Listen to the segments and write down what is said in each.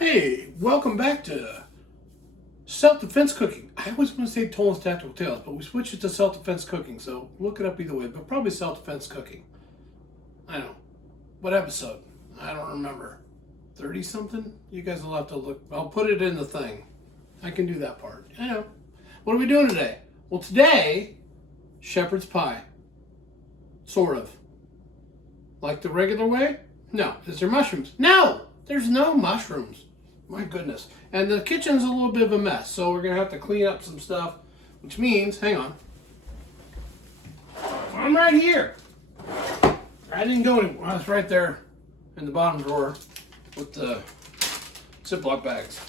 Hey, welcome back to self-defense cooking. I always want to say Tolan's Tactical Tales, but we switched it to self-defense cooking, so look it up either way, but probably self-defense cooking. I don't know. What episode? I don't remember. 30-something? You guys will have to look. I'll put it in the thing. I can do that part. I know. What are we doing today? Well, today, Shepherd's Pie. Sort of. Like the regular way? No. Is there mushrooms? No! There's no mushrooms. My goodness. And the kitchen's a little bit of a mess, so we're going to have to clean up some stuff, which means, hang on, I'm right here. I didn't go anywhere. I was right there in the bottom drawer with the Ziploc bags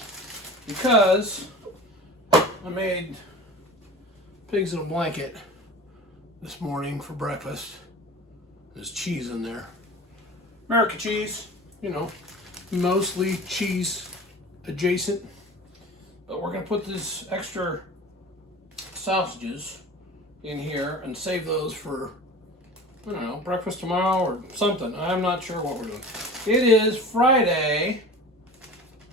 because I made pigs in a blanket this morning for breakfast. There's cheese in there. American cheese, you know, mostly cheese adjacent. But we're going to put this extra sausages in here and save those for, I don't know, breakfast tomorrow or something. I'm not sure what we're doing. It is Friday,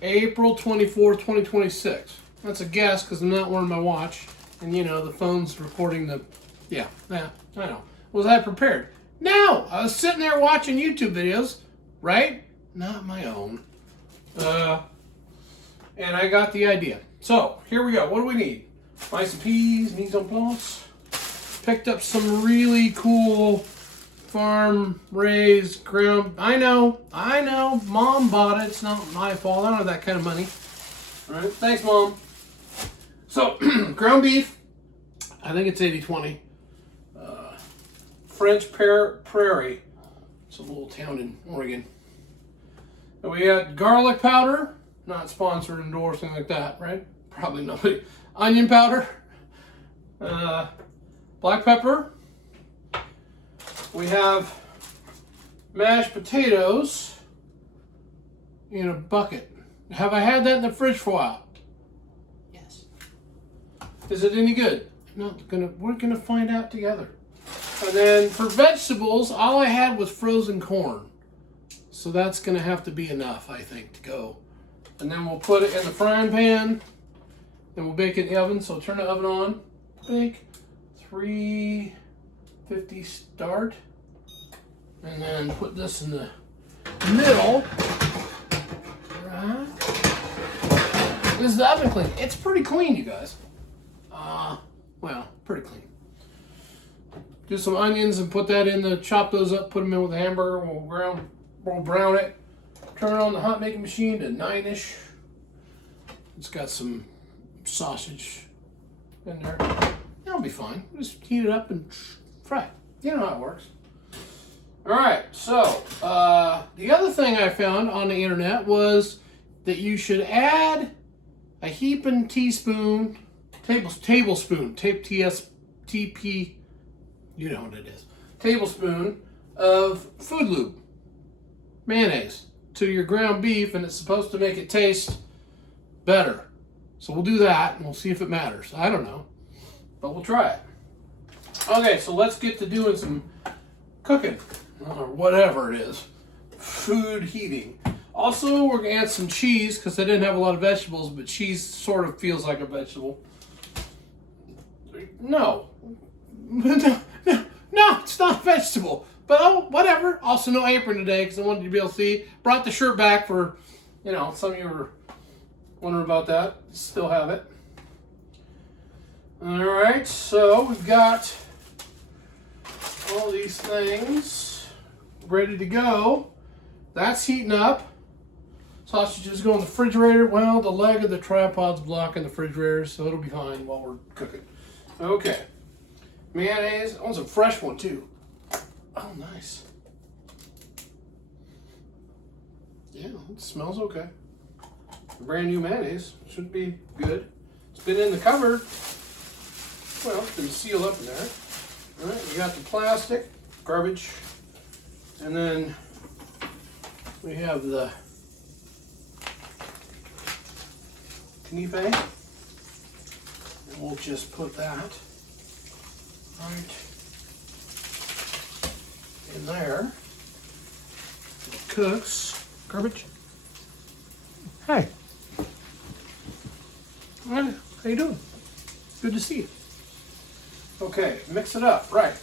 April 24th, 2026. That's a guess because I'm not wearing my watch. And, you know, the phone's recording the... Yeah, I know. Was I prepared? No! I was sitting there watching YouTube videos, right? Not my own. And I got the idea. So, here we go. What do we need? Buy some peas, mise en place. Picked up some really cool farm-raised ground. I know. Mom bought it. It's not my fault. I don't have that kind of money. All right. Thanks, Mom. So, ground beef. I think it's 80-20. French Prairie. It's a little town in Oregon. And we got garlic powder. Not sponsored, endorsed, anything like that, right? Probably nobody. Onion powder. Black pepper. We have mashed potatoes in a bucket. Have I had that in the fridge for a while? Yes. Is it any good? We're gonna find out together. And then for vegetables, all I had was frozen corn. So that's gonna have to be enough, I think, to go. And then we'll put it in the frying pan. And we'll bake it in the oven. So turn the oven on. Bake 350 start. And then put this in the middle. Right. This is the oven clean. It's pretty clean, you guys. Well, pretty clean. Do some onions and put that in the, chop those up, put them in with a hamburger. We'll brown it. Turn on the hot making machine to 9-ish. It's got some sausage in there. That'll be fine. Just heat it up and fry it. You know how it works. All right, so the other thing I found on the internet was that you should add a heaping tablespoon, TP, you know what it is, tablespoon of food lube, mayonnaise, to your ground beef, and it's supposed to make it taste better. So we'll do that, and we'll see if it matters. I don't know, but we'll try it. Okay, so let's get to doing some cooking, or whatever it is. Food heating. Also, we're going to add some cheese, because I didn't have a lot of vegetables, but cheese sort of feels like a vegetable. No, it's not a vegetable. But oh, whatever. Also, no apron today because I wanted you to be able to see. Brought the shirt back for, you know, some of you were wondering about that. Still have it. All right, so we've got all these things ready to go. That's heating up. Sausages go in the refrigerator. Well, the leg of the tripod's blocking the refrigerator, so it'll be fine while we're cooking. Okay. Mayonnaise. I want some fresh one, too. Oh, nice. Yeah, it smells okay. Brand new mayonnaise. Should be good. It's been in the cupboard. Well, it's been sealed up in there. All right, we got the plastic, garbage. And then we have the knife. And we'll just put that right in there. It cooks. Garbage. Hi. How you doing? Good to see you. Okay, mix it up, right.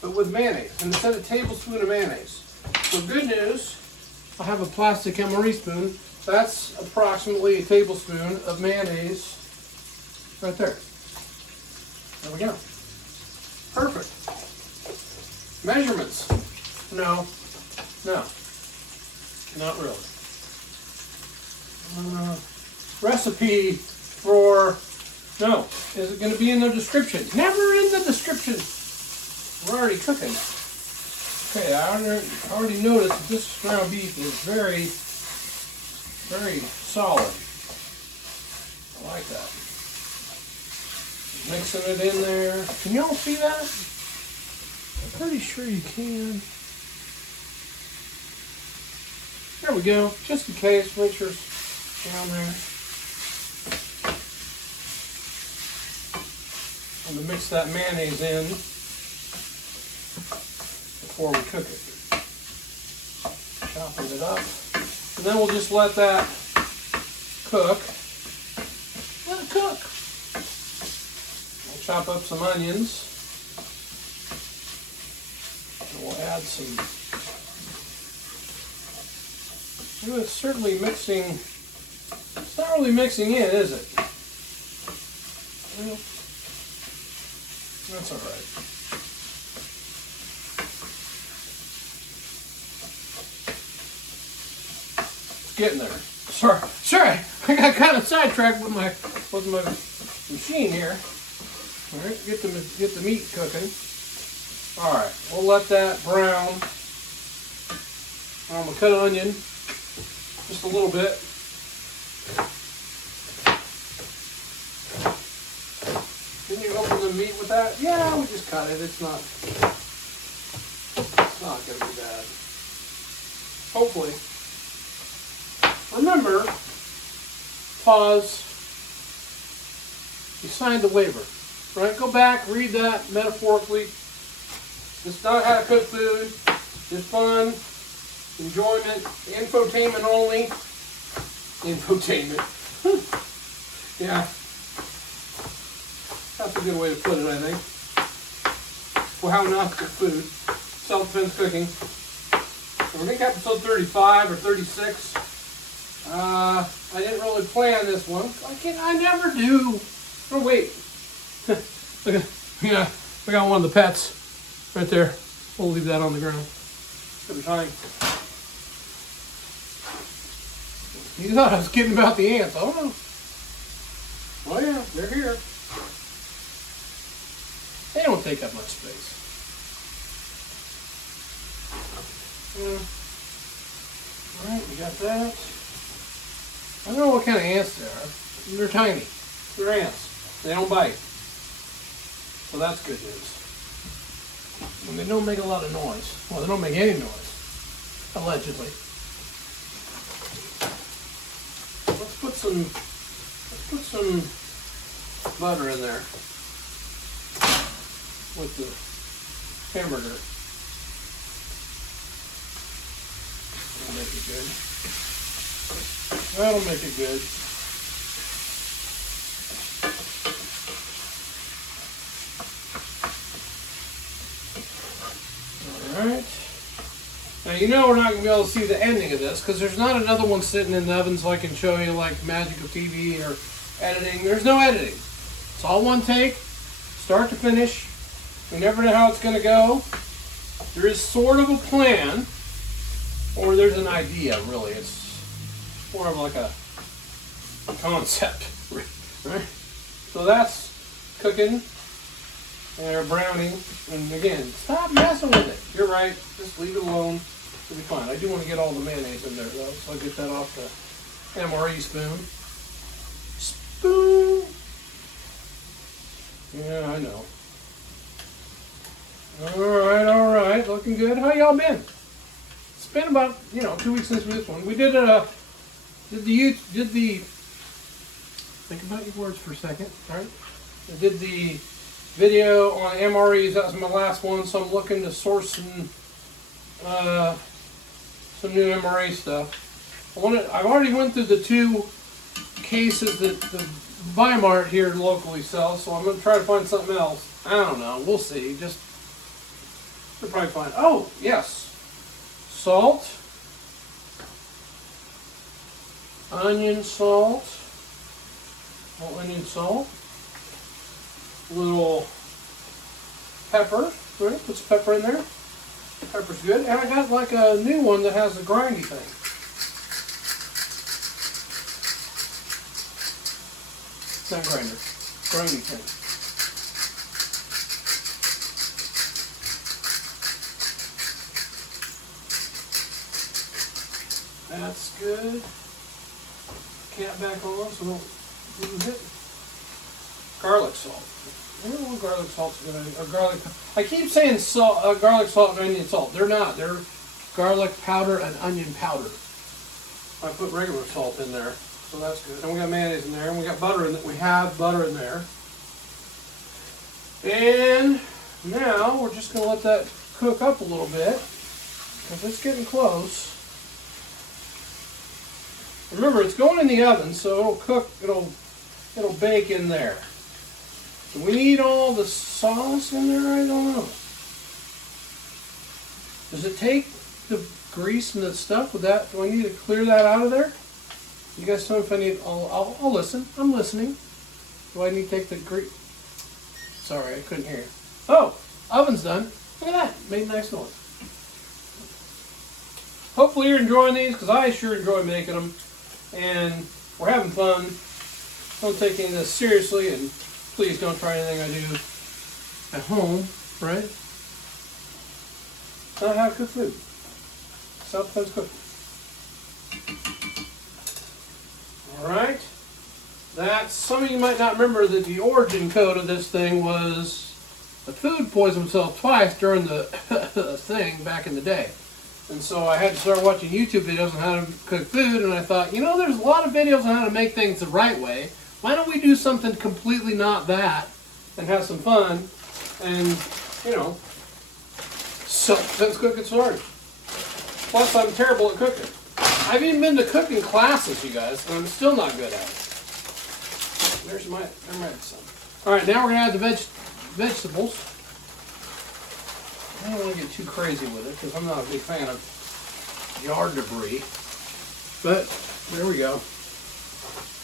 But with mayonnaise, instead of a tablespoon of mayonnaise. So good news, I have a plastic MRE spoon. That's approximately a tablespoon of mayonnaise right there. There we go. Perfect. Measurements. No, not really. Recipe for, no, is it going to be in the description? Never in the description. We're already cooking. Okay, I already noticed that this ground beef is very, very solid. I like that. Mixing it in there. Can y'all see that? I'm pretty sure you can. There we go. Just in case, make sure it's down there. I'm going to mix that mayonnaise in before we cook it. Chopping it up. And then we'll just let that cook. Let it cook. We'll chop up some onions. And we'll add some. It's certainly mixing. It's not really mixing in, is it? Well, that's all right. It's getting there. Sorry, I got kind of sidetracked with my machine here. All right, get the meat cooking. All right, we'll let that brown. I'm gonna cut an onion just a little bit. Didn't you open the meat with that? Yeah, we just cut it. It's not gonna be bad. Hopefully. Remember, pause. You signed the waiver, right? Go back, read that metaphorically. It's not how to cook food. Just fun, enjoyment, infotainment only. Infotainment. Yeah. That's a good way to put it, I think. For how not to cook food. Self-defense cooking. So I think episode 35 or 36. I didn't really plan this one. I never do. Oh, wait. Yeah, we got one of the pets right there. We'll leave that on the ground. Every time. You thought I was kidding about the ants. I don't know. Oh yeah, they're here. They don't take up much space. Alright, we got that. I don't know what kind of ants they are. They're tiny. They're ants. They don't bite. So that's good news. And they don't make a lot of noise. Well, they don't make any noise. Allegedly. Let's put some butter in there with the hamburger. That'll make it good. That'll make it good. Alright. Now you know we're not going to be able to see the ending of this because there's not another one sitting in the oven so I can show you like magic of TV or editing. There's no editing. It's all one take, start to finish. We never know how it's going to go. There is sort of a plan, or there's an idea, really. It's more of like a concept, right? So that's cooking and browning. And again, stop messing with it. You're right. Just leave it alone. It'll be fine. I do want to get all the mayonnaise in there, though, so I'll get that off the MRE spoon. Spoon. Yeah, I know. All right, looking good. How y'all been? It's been about 2 weeks since this one. We did think about your words for a second. All right, I did the video on MREs. That was my last one, so I'm looking to source some new MRE stuff. I've already went through the 2 cases that the Weimart here locally sells, so I'm going to try to find something else. I don't know. We'll see. We'll probably find. Oh, yes. Salt. Onion salt. Little onion salt. Little pepper. Right? Put some pepper in there. Pepper's good. And I got like a new one that has a grindy thing. Not grinder. Grindy thing. That's good. Cap back on so don't lose it. Garlic salt. I don't know what garlic salt's good. Or garlic. I keep saying salt, garlic salt and onion salt. They're not. They're garlic powder and onion powder. I put regular salt in there, so that's good. And we got mayonnaise in there, and we got butter in it. We have butter in there. And now we're just going to let that cook up a little bit because it's getting close. Remember, it's going in the oven, so it'll cook. It'll bake in there. Do we need all the sauce in there? I don't know. Does it take the grease and the stuff with that? Do I need to clear that out of there? You guys tell me if I need. I'll listen. I'm listening. Do I need to take the grease? Sorry, I couldn't hear you. Oh, oven's done. Look at that. Made a nice noise. Hopefully you're enjoying these because I sure enjoy making them. And we're having fun. Don't take any of this seriously, and please don't try anything I do at home, right? Not how to cook food. Self-defense cooking. Alright. That's, some of you might not remember that the origin code of this thing was the food poisoned himself twice during the thing back in the day. And so I had to start watching YouTube videos on how to cook food, and I thought, you know, there's a lot of videos on how to make things the right way. Why don't we do something completely not that and have some fun and, you know, self-defense cooking started. Plus, I'm terrible at cooking. I've even been to cooking classes, you guys, and I'm still not good at it. There might be some. All right, now we're going to add the vegetables. I don't want to get too crazy with it because I'm not a big fan of yard debris. But there we go.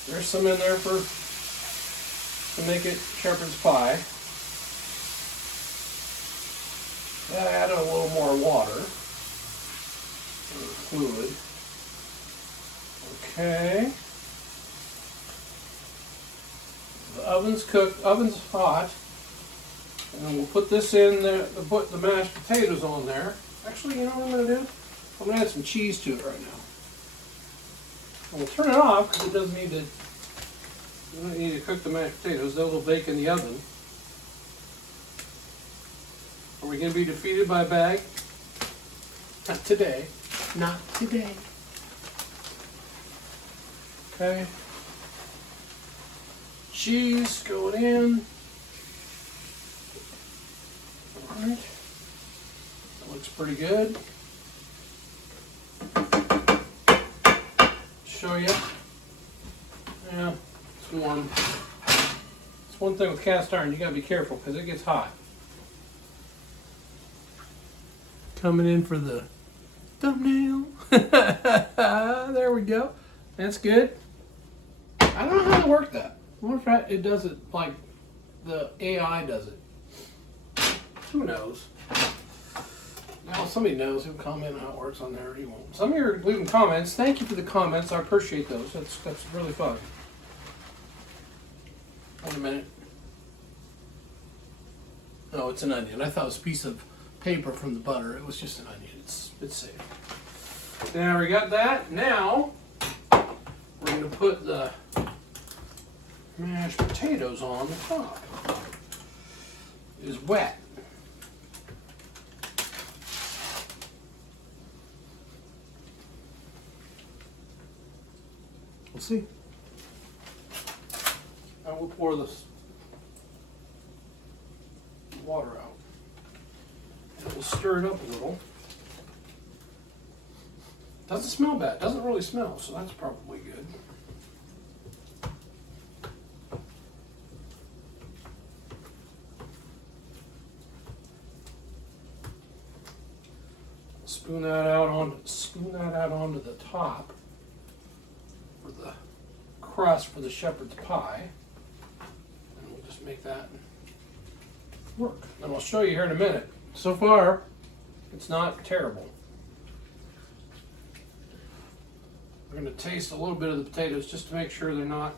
There's some in there to make it shepherd's pie. Add a little more water. Fluid. Okay. The oven's cooked. Oven's hot. And then we'll put this in there, put the mashed potatoes on there. Actually, you know what I'm going to do? I'm going to add some cheese to it right now. And we'll turn it off because it doesn't need to, you don't need to cook the mashed potatoes. They'll bake in the oven. Are we going to be defeated by a bag? Not today. Not today. Okay. Cheese going in. Alright, that looks pretty good. Show you. Yeah, it's warm. It's one thing with cast iron, you gotta be careful because it gets hot. Coming in for the thumbnail. There we go. That's good. I don't know how to work that. I wonder if it does it like the AI does it. Who knows? Now, if somebody knows, who comment on how it works on there, or you won't. Some of you are leaving comments. Thank you for the comments. I appreciate those. That's really fun. Wait a minute. Oh, it's an onion. I thought it was a piece of paper from the butter. It was just an onion. It's safe. Now we got that. Now we're going to put the mashed potatoes on the top. It is wet. We'll see. I will pour this water out. And we'll stir it up a little. Doesn't smell bad. Doesn't really smell, so that's probably good. Spoon that out onto the top for the crust for the shepherd's pie, and we'll just make that work. And I'll show you here in a minute. So far, it's not terrible. We're going to taste a little bit of the potatoes just to make sure they're not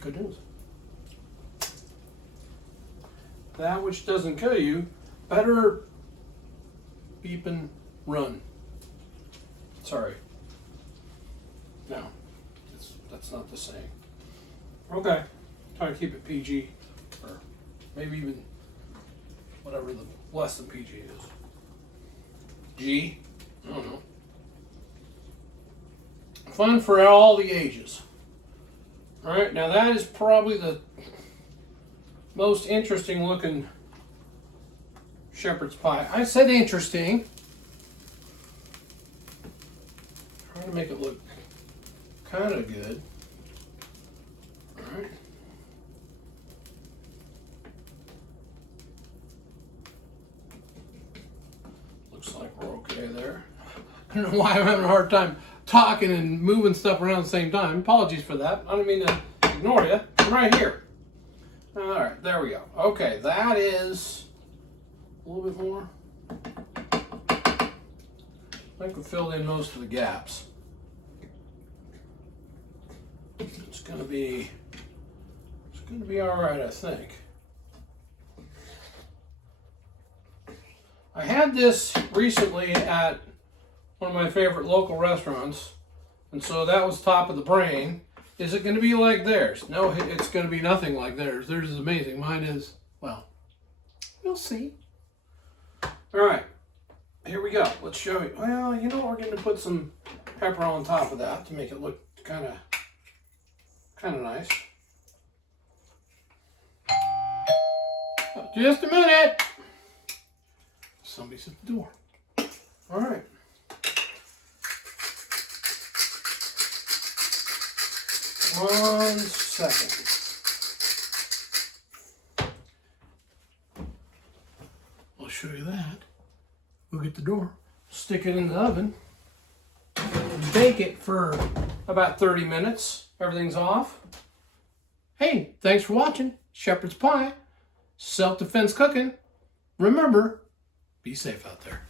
good news. That which doesn't kill you, better beep and run. Sorry. No, that's not the saying. Okay, try to keep it PG, or maybe even whatever the less than PG is. G? I don't know. Fun for all the ages. Alright, now that is probably the most interesting looking shepherd's pie. I said interesting. Trying to make it look kind of good. Alright. Looks like we're okay there. I don't know why I'm having a hard time talking and moving stuff around at the same time. Apologies for that. I don't mean to ignore you. I'm right here. Alright, there we go. Okay, that is a little bit more. I think we filled in most of the gaps. It's gonna be alright, I think. I had this recently at one of my favorite local restaurants, and so that was top of the brain. Is it going to be like theirs? No, it's going to be nothing like theirs. Theirs is amazing. Mine is, well, we'll see. All right, here we go. Let's show you. Well, you know, we're going to put some pepper on top of that to make it look kind of nice. Just a minute. Somebody's at the door. All right. One second. I'll show you that. We'll get the door, stick it in the oven, bake it for about 30 minutes. Everything's off. Hey, thanks for watching Shepherd's Pie, self-defense cooking. Remember, be safe out there.